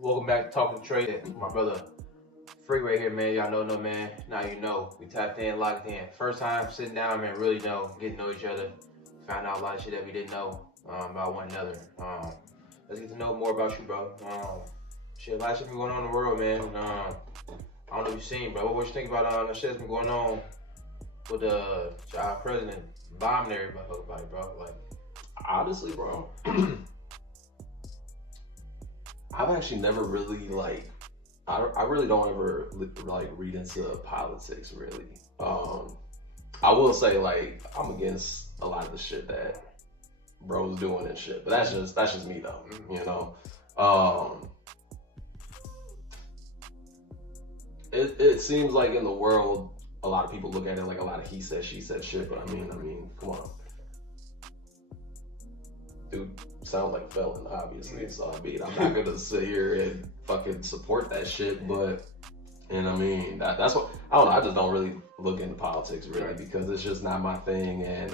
Welcome back to Talking Trade. My brother Free right here, man. Y'all know, no man. Now you know. We tapped in, locked in. First time sitting down, man. Really getting to know each other. Found out a lot of shit that we didn't know about one another. Let's get to know more about you, bro. Shit, a lot of shit been going on in the world, man. I don't know if you've seen, bro. What you think about the shit that's been going on with the president bombing everybody, bro? Like, honestly, bro. I've actually never really I really don't ever read into politics really. I will say I'm against a lot of the shit that bro's doing and shit, but that's just me though, you know. It seems like in the world a lot of people look at it like a lot of he said she said shit, but I mean, come on. Dude sounds like a felon, obviously, so I'm not gonna sit here and fucking support that shit, but, and I mean, that's what, I don't know, I just don't really look into politics really, because it's just not my thing, and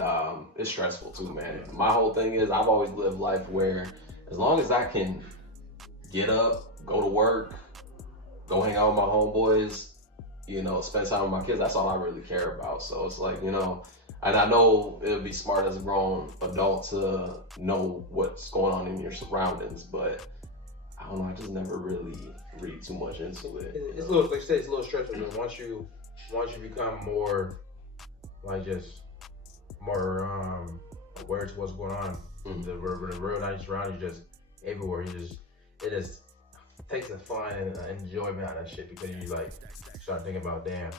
it's stressful too, man. My whole thing is, I've always lived life where, as long as I can get up, go to work, go hang out with my homeboys, you know, spend time with my kids, that's all I really care about. So it's like, you know, and I know it would be smart as a grown adult to know what's going on in your surroundings, but I don't know, I just never really read too much into it. It's a little, like I said, it's a little stressful. Once you become more, like, just more aware to what's going on, the real nice surroundings just everywhere. It just takes the fun and enjoyment out of that shit, because you like start thinking about, damn,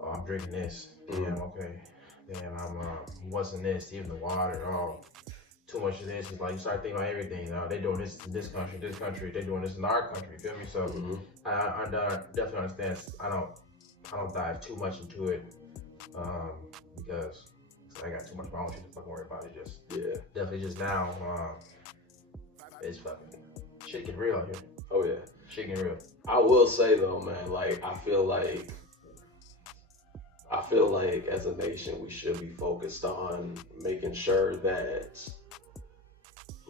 oh, I'm drinking this. Damn, okay. Damn, I'm what's in this? Even the water. Oh, too much of this. It's like you start thinking about everything. They doing this in this country. They doing this in our country. You feel me? So I definitely understand. I don't dive too much into it because I got too much wrong shit to fucking worry about. It just definitely just now it's fucking shit getting real out here. Oh yeah, shit getting real. I will say though, man, like I feel like as a nation we should be focused on making sure that,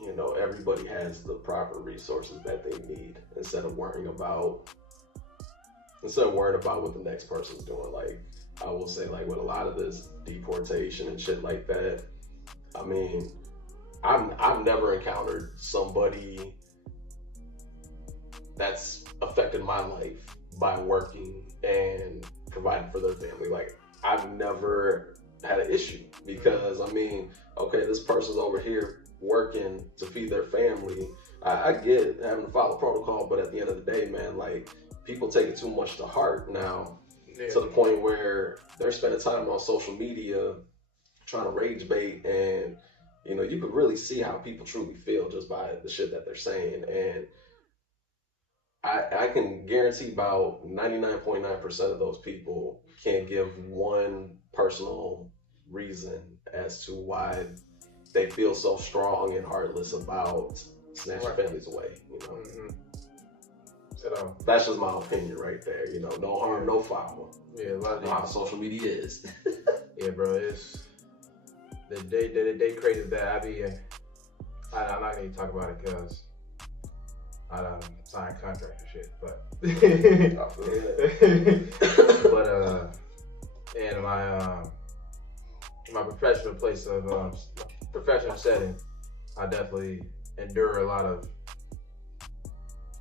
you know, everybody has the proper resources that they need, instead of worrying about what the next person's doing. Like, I will say, like, with a lot of this deportation and shit like that, I mean, I've never encountered somebody that's affected my life by working and providing for their family. Like, I've never had an issue, because I mean, okay, this person's over here working to feed their family. I get having to follow protocol, but at the end of the day, man, like, people take it too much to heart now, to the point where they're spending time on social media trying to rage bait, and you know, you could really see how people truly feel just by the shit that they're saying. And I can guarantee about 99.9% of those people can't give one personal reason as to why they feel so strong and heartless about snatching families away, you know. So that's just my opinion right there, you know. No harm, no foul. Yeah, a lot of how social media is. Yeah, bro, it's the day crazy that I'm not gonna talk about it because I done signed contracts and shit, but I feel but in my professional place of professional setting, I definitely endure a lot of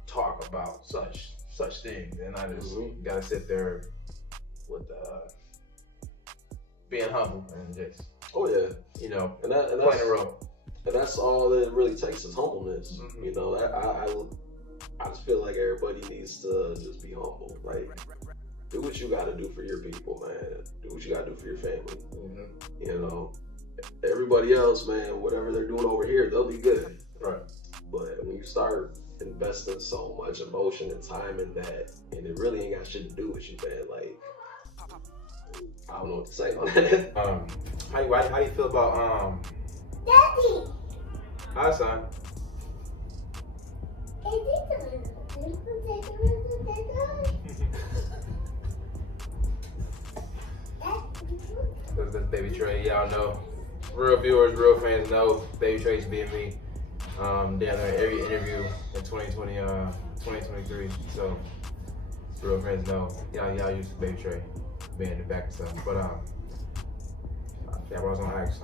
talk about such things, and I just gotta sit there with being humble and just you know, and that's playing a role. And that's all it really takes is humbleness. You know, I just feel like everybody needs to just be humble. Like, do what you got to do for your people, man. Do what you got to do for your family. You know, everybody else, man, whatever they're doing over here, they'll be good. Right. But when you start investing so much emotion and time in that, and it really ain't got shit to do with you, man, like, I don't know what to say on that. How do you feel about Daddy! Hi, son. That's Baby Trey. Y'all know. Real viewers, real fans know Baby Trey's being me. Down there every interview in 2023. So real friends know y'all used to Baby Tray being in the back and stuff. But yeah, I was on X.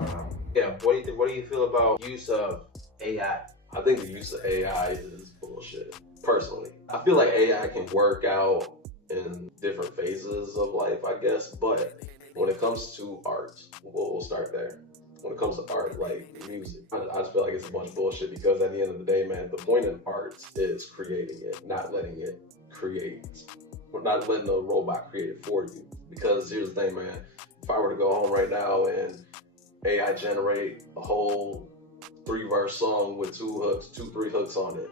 Yeah, what do you feel about use of AI? I think the use of AI is bullshit. Personally, I feel like AI can work out in different phases of life, I guess. But when it comes to art, we'll start there. When it comes to art, like music, I just feel like it's a bunch of bullshit because at the end of the day, man, the point in art is creating it, not letting it create. We're not letting the robot create it for you. Because here's the thing, man, if I were to go home right now and AI generate a whole 3-verse song with 2-3 hooks on it,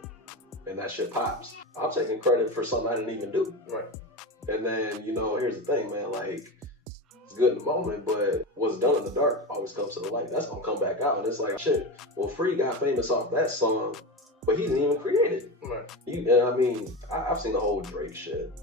and that shit pops, I'm taking credit for something I didn't even do. Right. And then, here's the thing, man, like, it's good in the moment, but what's done in the dark always comes to the light. That's gonna come back out, and it's like, shit, well, Free got famous off that song, but he didn't even create it. Right. And I mean, I've seen the whole Drake shit.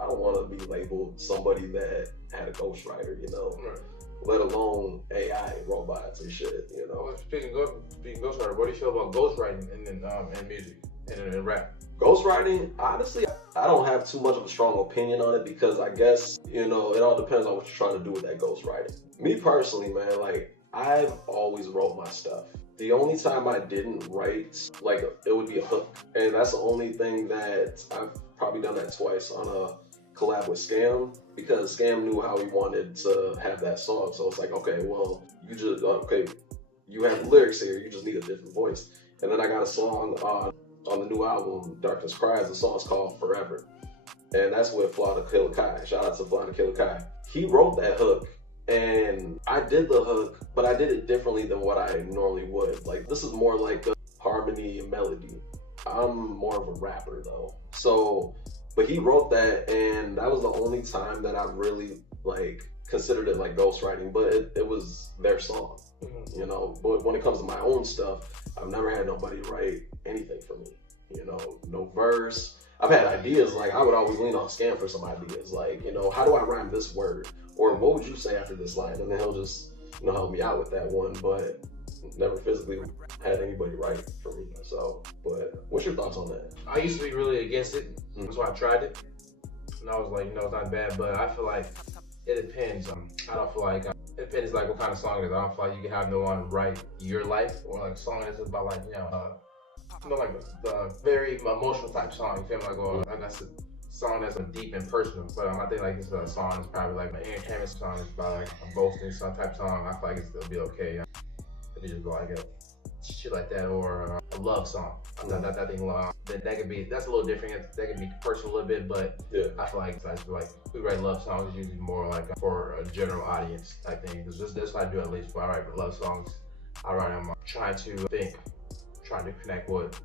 I don't want to be labeled somebody that had a ghostwriter, Right. let alone AI robots and shit, Well, speaking ghostwriter, what do you feel about ghostwriting in music and in rap? Ghostwriting, honestly, I don't have too much of a strong opinion on it because I guess, it all depends on what you're trying to do with that ghostwriting. Me personally, man, like, I've always wrote my stuff. The only time I didn't write, like, it would be a hook. And that's the only thing that I've probably done that twice on a collab with Scam, because Scam knew how he wanted to have that song. So it's like, okay, well, you have the lyrics here, you just need a different voice. And then I got a song on the new album, Darkness Cries. The song's called Forever. And that's with Fly the Killer Kai. Shout out to Fly the Killer Kai. He wrote that hook. And I did the hook, but I did it differently than what I normally would. Like, this is more like a harmony and melody. I'm more of a rapper though. So, but he wrote that, and that was the only time that I really considered it like ghostwriting, but it was their song, But when it comes to my own stuff, I've never had nobody write anything for me, no verse. I've had ideas, like I would always lean on Scam for some ideas, like, how do I rhyme this word? Or what would you say after this line? And then he'll just, help me out with that one, but never physically had anybody write for me. So, but what's your thoughts on that? I used to be really against it. That's why I tried it. And I was like, it's not bad, but I feel like it depends. I don't feel like, it depends like what kind of song it is. I don't feel like you can have no one write your life, or like a song that's about like, like the very emotional type song. You feel me? Like, or that's a song that's deep and personal. But I think like it's a song that's probably like an entertainment song. It's about like a boasting some type song. I feel like it'll be okay. If you just go like shit like that, or a love song. That thing, that could be, that's a little different. That could be personal a little bit, but yeah. I feel like we write love songs is usually more like for a general audience type thing. Because that's what I do at least. When I write love songs, I write them trying to connect with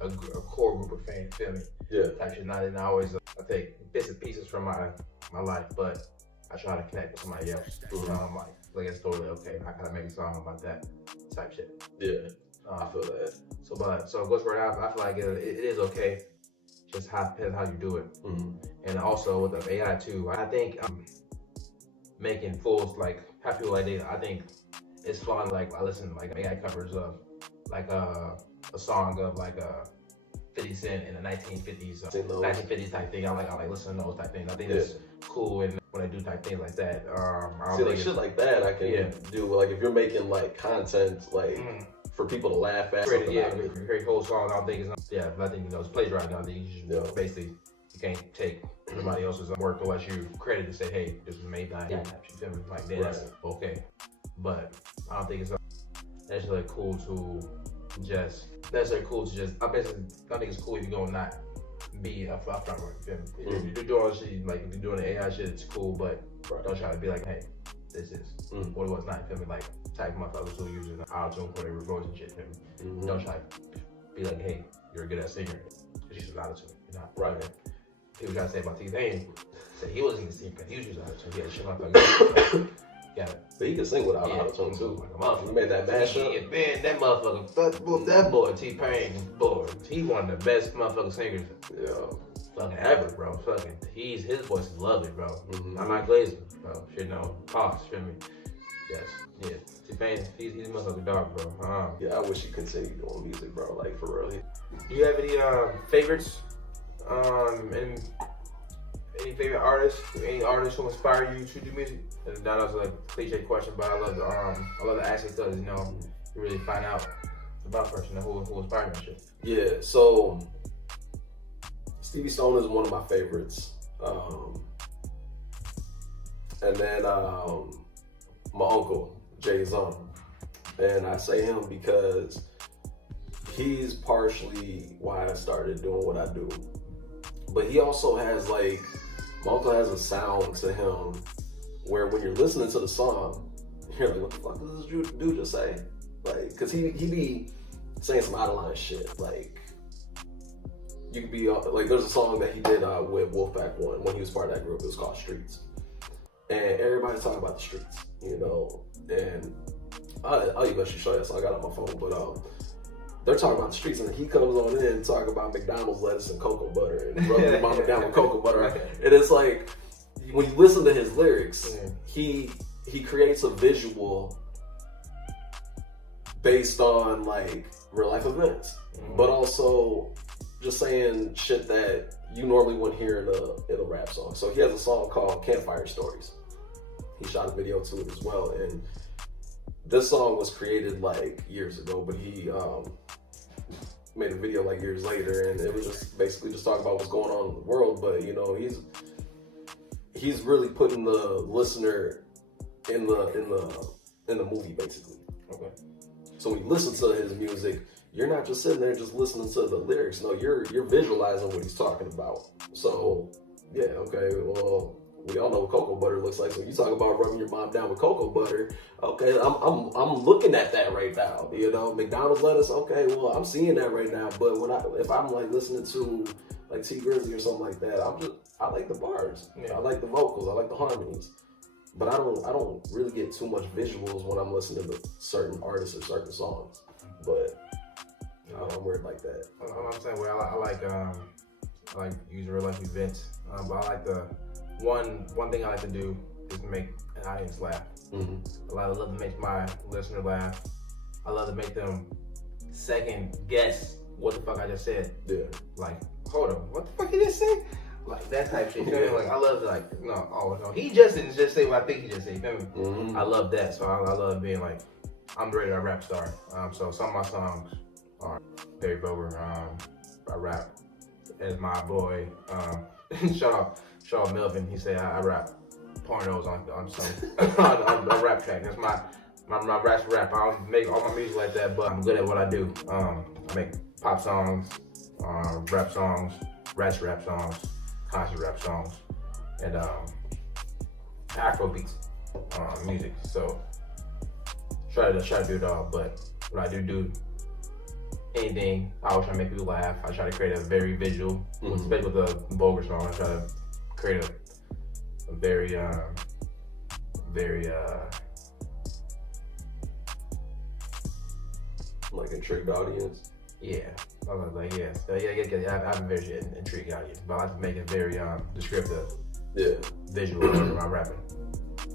a core group of fans. Feel me? Yeah. Type shit. Not always. I take bits and pieces from my life, but I try to connect with somebody else. I'm like it's totally okay. I gotta make a song about that type shit. Yeah, I feel that. So ghostwriting, I feel like it is okay. Just depends how you do it. And also with the AI too, I think making fools have people like I think it's fun. Like I listen to AI covers of a song of 50 Cent in the 1950s, 1950s type thing. I like listening to those type things. I think it's cool, and when I do type things like that, I don't shit like that I can do. Like if you're making content for people to laugh at. Create whole song. I don't think I think it's plagiarizing. I think basically you can't take somebody else's work unless you credit and say, hey, this was made by AI. Like then that's okay. But I don't think it's necessarily cool to just. I think it's cool if you're gonna not be a front runner. If you're doing all shit, if you're doing the AI shit, it's cool, but don't try to be like, hey, this is what it was not. Feel me? Like type motherfuckers who using auto-tune for their voice and shit. Feel me? Don't try to be like, hey, you're a good ass singer because you use auto-tune. You're not right. People try to say about T-Pain, said he wasn't even singing because he was using auto-tune. He had shit like but he can sing without auto-tune too. He made that mashup. Man, that motherfucker, that boy T-Pain, boy, he one of the best motherfucking singers, fucking ever, bro. Fucking, his voice is lovely, bro. I'm not glazing, bro. Pause, feel me? Yes. Yeah. T-Pain, he's a motherfucking dog, bro. Yeah, I wish he continued doing music, bro. Like for real. Do you have any favorites? And any favorite artists? Any artists who inspire you to do music? And that was like a cliche question, but I love to ask it because you really find out about a person who inspired me and shit. Yeah. So Stevie Stone is one of my favorites. And then my uncle, Jay-Z. And I say him because he's partially why I started doing what I do. But he also has my uncle has a sound to him where when you're listening to the song, you're like, what the fuck does this dude just say? Like, cause he be saying some out of line shit. Like, you could be like, there's a song that he did with Wolfpack One when he was part of that group. It was called Streets, and everybody's talking about the streets, And I'll eventually show you that song. I got it on my phone, but they're talking about the streets, and he comes on in and talking about McDonald's lettuce and cocoa butter and rubbing your mama down with cocoa butter. And it's like when you listen to his lyrics, he creates a visual based on like real life events, but also just saying shit that you normally wouldn't hear in a rap song. So he has a song called Campfire Stories. He shot a video to it as well, and this song was created like years ago, but he made a video like years later, and it was just basically just talking about what's going on in the world. But he's really putting the listener in the movie basically. Okay. So when you listen to his music, you're not just sitting there just listening to the lyrics. No, you're visualizing what he's talking about. So yeah, okay, well, we all know what cocoa butter looks like. So when you talk about rubbing your mom down with cocoa butter, okay, I'm looking at that right now. McDonald's lettuce, okay, well, I'm seeing that right now. But if I'm like listening to like T Grizzly or something like that, I like the bars. I like the vocals, I like the harmonies. But I don't really get too much visuals when I'm listening to certain artists or certain songs. But I'm weird like that. I'm saying, I like using real life events. But I like one thing I like to do is make an audience laugh. Mm-hmm. I love to make my listener laugh. I love to make them second guess what the fuck I just said. Yeah. Like, hold on, what the fuck you just say? Like that type shit. You know what I mean? Like I love to no, he just didn't just say what I think he just said. You feel me? Mm-hmm. I love that. So I love being like, I'm the radar rap star. So some of my songs are very vulgar. I rap as my boy. Shout out Melvin. He said I rap pornos on some on a rap track. That's my rap. I don't make all my music like that, but I'm good at what I do. I make pop songs, rap songs, rap songs, concert rap songs, and Afrobeats music. So try to do it all. But when I do anything, I always try to make people laugh. I try to create a very visual, especially with the vulgar song. I try to create a very like intrigued audience. Yeah. I was like, yeah. So yeah, I have a very intrigued audience, but I like to make it very descriptive. Yeah. Visual when I'm rapping.